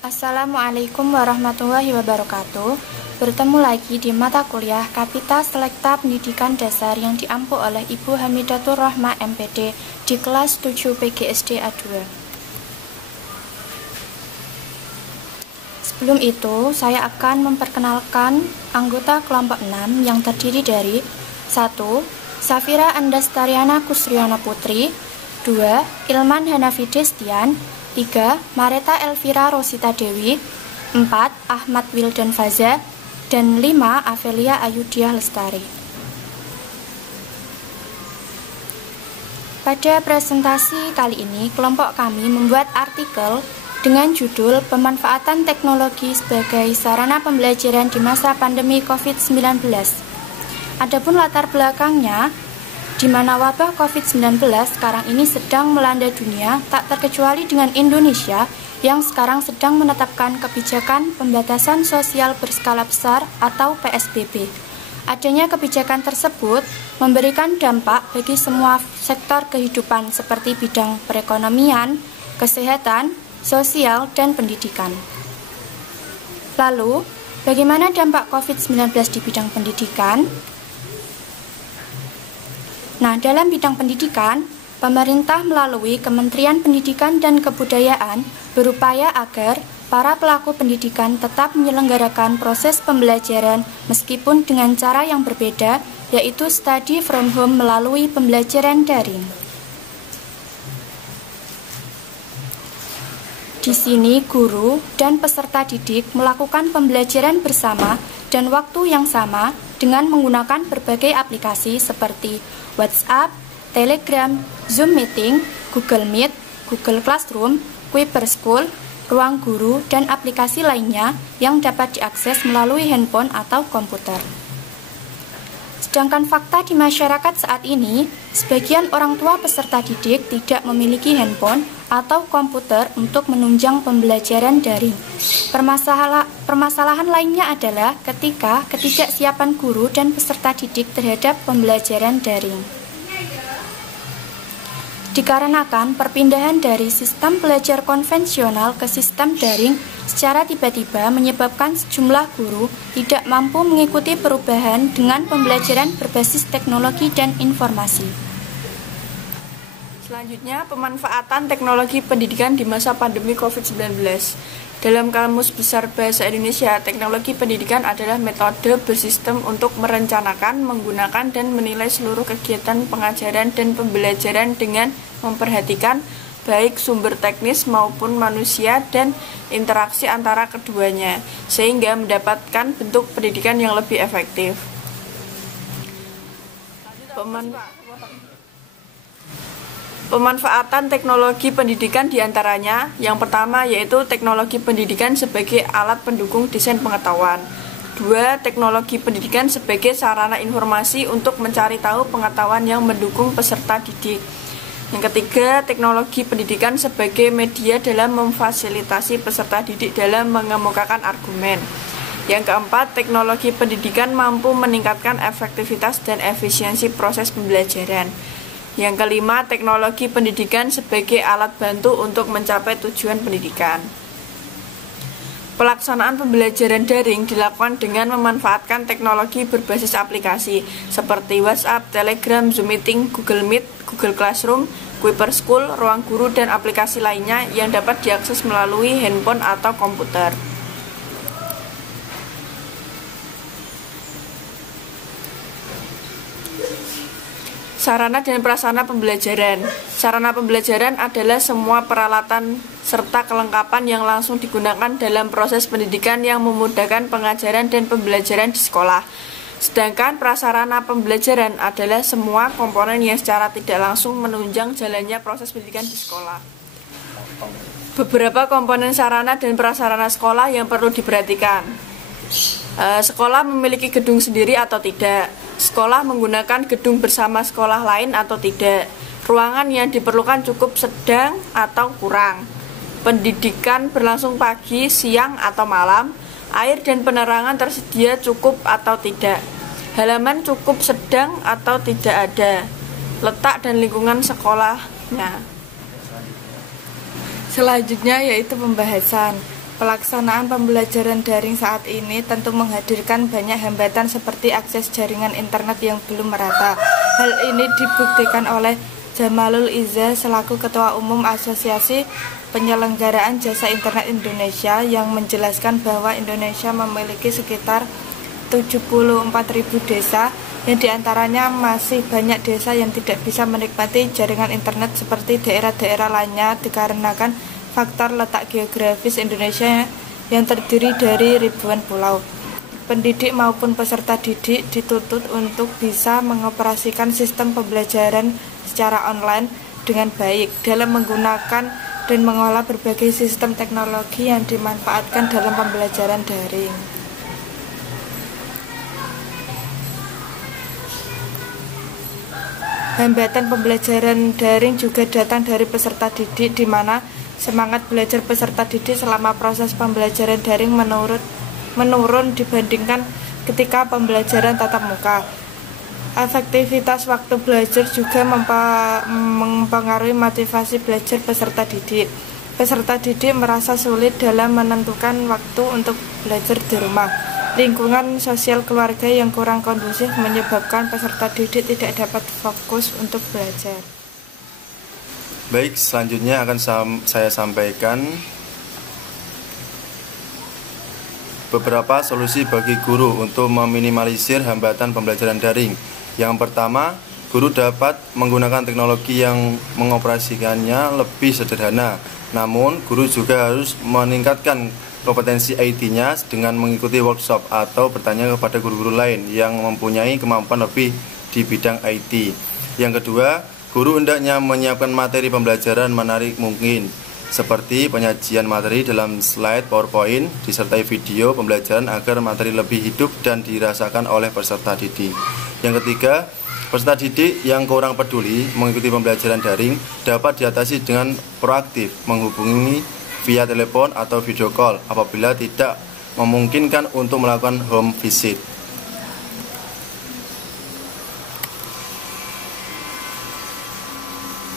Assalamualaikum warahmatullahi wabarakatuh. Bertemu lagi di mata kuliah Kapita Selekta Pendidikan Dasar yang diampu oleh Ibu Hamidatur Rohmah MPD di kelas 7 PGSD A2. Sebelum itu, saya akan memperkenalkan anggota kelompok 6 yang terdiri dari 1. Safira Andastariana Kusriana Putri, 2. Ilman Hanafi Destian, 3. Mareta Elvira Rosita Dewi, 4. Ahmad Wildan Faza, dan 5. Avelia Ayudiah Lestari. Pada presentasi kali ini, kelompok kami membuat artikel dengan judul Pemanfaatan Teknologi sebagai Sarana Pembelajaran di Masa Pandemi COVID-19. Adapun latar belakangnya, di mana wabah COVID-19 sekarang ini sedang melanda dunia, tak terkecuali dengan Indonesia yang sekarang sedang menetapkan kebijakan pembatasan sosial berskala besar atau PSBB. Adanya kebijakan tersebut memberikan dampak bagi semua sektor kehidupan seperti bidang perekonomian, kesehatan, sosial, dan pendidikan. Lalu, bagaimana dampak COVID-19 di bidang pendidikan? Nah, dalam bidang pendidikan, pemerintah melalui Kementerian Pendidikan dan Kebudayaan berupaya agar para pelaku pendidikan tetap menyelenggarakan proses pembelajaran meskipun dengan cara yang berbeda, yaitu study from home melalui pembelajaran daring. Di sini, guru dan peserta didik melakukan pembelajaran bersama dan waktu yang sama dengan menggunakan berbagai aplikasi seperti WhatsApp, Telegram, Zoom Meeting, Google Meet, Google Classroom, Kuiper School, Ruang Guru, dan aplikasi lainnya yang dapat diakses melalui handphone atau komputer. Sedangkan fakta di masyarakat saat ini, sebagian orang tua peserta didik tidak memiliki handphone atau komputer untuk menunjang pembelajaran daring. Permasalahan lainnya adalah ketika ketidaksiapan guru dan peserta didik terhadap pembelajaran daring. Dikarenakan perpindahan dari sistem belajar konvensional ke sistem daring secara tiba-tiba menyebabkan sejumlah guru tidak mampu mengikuti perubahan dengan pembelajaran berbasis teknologi dan informasi. Selanjutnya, pemanfaatan teknologi pendidikan di masa pandemi COVID-19. Dalam Kamus Besar Bahasa Indonesia, teknologi pendidikan adalah metode bersistem untuk merencanakan, menggunakan, dan menilai seluruh kegiatan pengajaran dan pembelajaran dengan memperhatikan baik sumber teknis maupun manusia dan interaksi antara keduanya, sehingga mendapatkan bentuk pendidikan yang lebih efektif. Pemanfaatan teknologi pendidikan diantaranya, yang pertama yaitu teknologi pendidikan sebagai alat pendukung desain pengetahuan. 2. Teknologi pendidikan sebagai sarana informasi untuk mencari tahu pengetahuan yang mendukung peserta didik. Yang ketiga, teknologi pendidikan sebagai media dalam memfasilitasi peserta didik dalam mengemukakan argumen. Yang keempat, teknologi pendidikan mampu meningkatkan efektivitas dan efisiensi proses pembelajaran. Yang kelima, teknologi pendidikan sebagai alat bantu untuk mencapai tujuan pendidikan. Pelaksanaan pembelajaran daring dilakukan dengan memanfaatkan teknologi berbasis aplikasi seperti WhatsApp, Telegram, Zoom Meeting, Google Meet, Google Classroom, Kuiper School, Ruang Guru, dan aplikasi lainnya yang dapat diakses melalui handphone atau komputer. Sarana dan prasarana pembelajaran. Sarana pembelajaran adalah semua peralatan serta kelengkapan yang langsung digunakan dalam proses pendidikan yang memudahkan pengajaran dan pembelajaran di sekolah. Sedangkan prasarana pembelajaran adalah semua komponen yang secara tidak langsung menunjang jalannya proses pendidikan di sekolah. Beberapa komponen sarana dan prasarana sekolah yang perlu diperhatikan. Sekolah memiliki gedung sendiri atau tidak? Sekolah menggunakan gedung bersama sekolah lain atau tidak? Ruangan yang diperlukan cukup, sedang, atau kurang? Pendidikan berlangsung pagi, siang, atau malam? Air dan penerangan tersedia cukup atau tidak? Halaman cukup, sedang, atau tidak ada? Letak dan lingkungan sekolahnya. Selanjutnya yaitu pembahasan. Pelaksanaan pembelajaran daring saat ini tentu menghadirkan banyak hambatan seperti akses jaringan internet yang belum merata. Hal ini dibuktikan oleh Jamalul Izza selaku Ketua Umum Asosiasi Penyelenggaraan Jasa Internet Indonesia yang menjelaskan bahwa Indonesia memiliki sekitar 74.000 desa yang diantaranya masih banyak desa yang tidak bisa menikmati jaringan internet seperti daerah-daerah lainnya dikarenakan faktor letak geografis Indonesia yang terdiri dari ribuan pulau. Pendidik maupun peserta didik dituntut untuk bisa mengoperasikan sistem pembelajaran secara online dengan baik dalam menggunakan dan mengolah berbagai sistem teknologi yang dimanfaatkan dalam pembelajaran daring. Hambatan pembelajaran daring juga datang dari peserta didik, di mana semangat belajar peserta didik selama proses pembelajaran daring menurun dibandingkan ketika pembelajaran tatap muka. Efektivitas waktu belajar juga mempengaruhi motivasi belajar peserta didik. Peserta didik merasa sulit dalam menentukan waktu untuk belajar di rumah. Lingkungan sosial keluarga yang kurang kondusif menyebabkan peserta didik tidak dapat fokus untuk belajar. Baik, selanjutnya akan saya sampaikan beberapa solusi bagi guru untuk meminimalisir hambatan pembelajaran daring. Yang pertama, guru dapat menggunakan teknologi yang mengoperasikannya lebih sederhana. Namun, guru juga harus meningkatkan kompetensi IT-nya dengan mengikuti workshop atau bertanya kepada guru-guru lain yang mempunyai kemampuan lebih di bidang IT. Yang kedua, guru hendaknya menyiapkan materi pembelajaran menarik mungkin, seperti penyajian materi dalam slide PowerPoint disertai video pembelajaran agar materi lebih hidup dan dirasakan oleh peserta didik. Yang ketiga, peserta didik yang kurang peduli mengikuti pembelajaran daring dapat diatasi dengan proaktif menghubungi via telepon atau video call apabila tidak memungkinkan untuk melakukan home visit.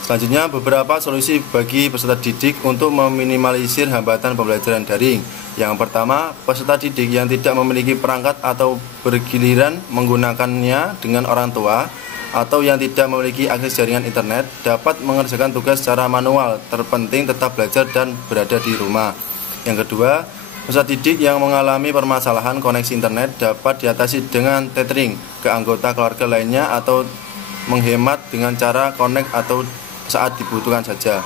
Selanjutnya, beberapa solusi bagi peserta didik untuk meminimalisir hambatan pembelajaran daring. Yang pertama, peserta didik yang tidak memiliki perangkat atau bergiliran menggunakannya dengan orang tua atau yang tidak memiliki akses jaringan internet dapat mengerjakan tugas secara manual. Terpenting tetap belajar dan berada di rumah. Yang kedua, peserta didik yang mengalami permasalahan koneksi internet dapat diatasi dengan tethering ke anggota keluarga lainnya atau menghemat dengan cara connect atau saat dibutuhkan saja.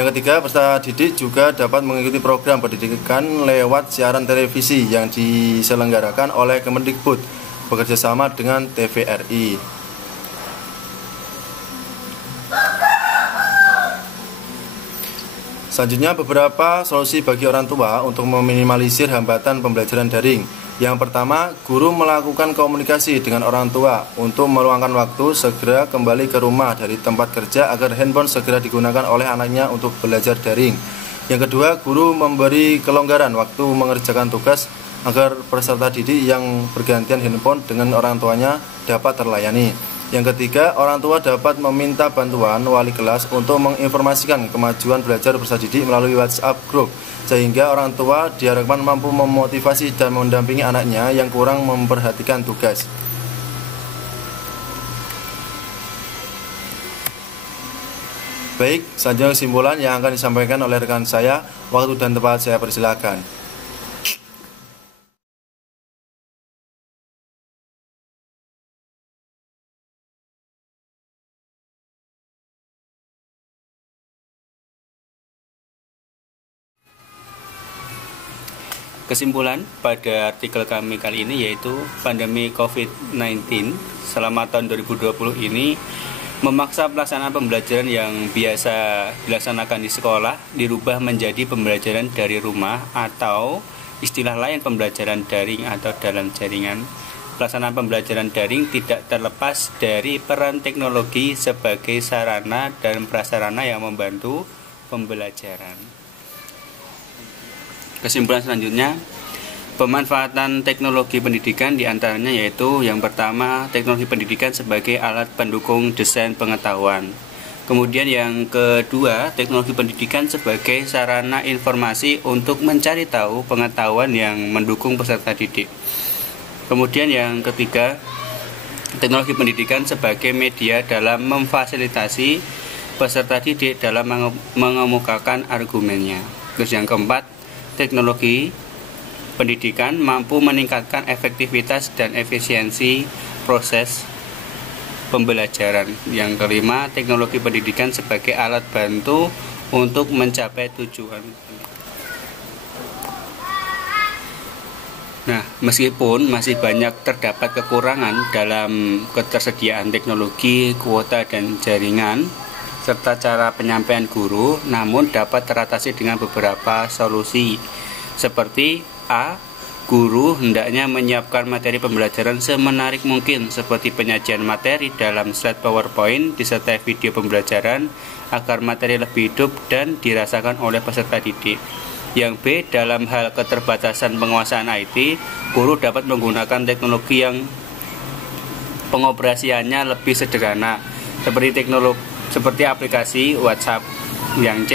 Yang ketiga, peserta didik juga dapat mengikuti program pendidikan lewat siaran televisi yang diselenggarakan oleh Kemendikbud bekerjasama dengan TVRI. Selanjutnya, beberapa solusi bagi orang tua untuk meminimalisir hambatan pembelajaran daring. Yang pertama, guru melakukan komunikasi dengan orang tua untuk meluangkan waktu segera kembali ke rumah dari tempat kerja agar handphone segera digunakan oleh anaknya untuk belajar daring. Yang kedua, guru memberi kelonggaran waktu mengerjakan tugas agar peserta didik yang bergantian handphone dengan orang tuanya dapat terlayani. Yang ketiga, orang tua dapat meminta bantuan wali kelas untuk menginformasikan kemajuan belajar peserta didik melalui WhatsApp group, sehingga orang tua diharapkan mampu memotivasi dan mendampingi anaknya yang kurang memperhatikan tugas. Baik, selanjutnya kesimpulan yang akan disampaikan oleh rekan saya. Waktu dan tempat saya persilakan. Kesimpulan pada artikel kami kali ini yaitu pandemi COVID-19 selama tahun 2020 ini memaksa pelaksanaan pembelajaran yang biasa dilaksanakan di sekolah dirubah menjadi pembelajaran dari rumah atau istilah lain pembelajaran daring atau dalam jaringan. Pelaksanaan pembelajaran daring tidak terlepas dari peran teknologi sebagai sarana dan prasarana yang membantu pembelajaran. Kesimpulan selanjutnya, pemanfaatan teknologi pendidikan diantaranya yaitu yang pertama, teknologi pendidikan sebagai alat pendukung desain pengetahuan. Kemudian yang kedua, teknologi pendidikan sebagai sarana informasi untuk mencari tahu pengetahuan yang mendukung peserta didik. Kemudian yang ketiga, teknologi pendidikan sebagai media dalam memfasilitasi peserta didik dalam mengemukakan argumennya. Terus yang keempat, teknologi pendidikan mampu meningkatkan efektivitas dan efisiensi proses pembelajaran. Yang kelima, teknologi pendidikan sebagai alat bantu untuk mencapai tujuan. Nah, meskipun masih banyak terdapat kekurangan dalam ketersediaan teknologi, kuota, dan jaringan, serta cara penyampaian guru, namun dapat teratasi dengan beberapa solusi. Seperti A. Guru hendaknya menyiapkan materi pembelajaran semenarik mungkin, seperti penyajian materi dalam slide PowerPoint disertai video pembelajaran agar materi lebih hidup dan dirasakan oleh peserta didik. Yang B. Dalam hal keterbatasan penguasaan IT, guru dapat menggunakan teknologi yang pengoperasiannya lebih sederhana, seperti aplikasi WhatsApp. Yang C.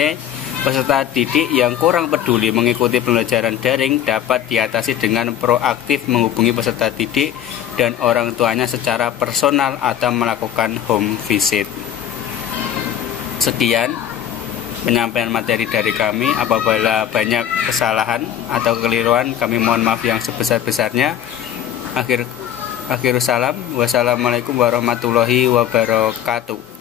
Peserta didik yang kurang peduli mengikuti pembelajaran daring dapat diatasi dengan proaktif menghubungi peserta didik dan orang tuanya secara personal atau melakukan home visit. Sekian penyampaian materi dari kami. Apabila banyak kesalahan atau kekeliruan, kami mohon maaf yang sebesar-besarnya. Akhirus salam. Wassalamualaikum warahmatullahi wabarakatuh.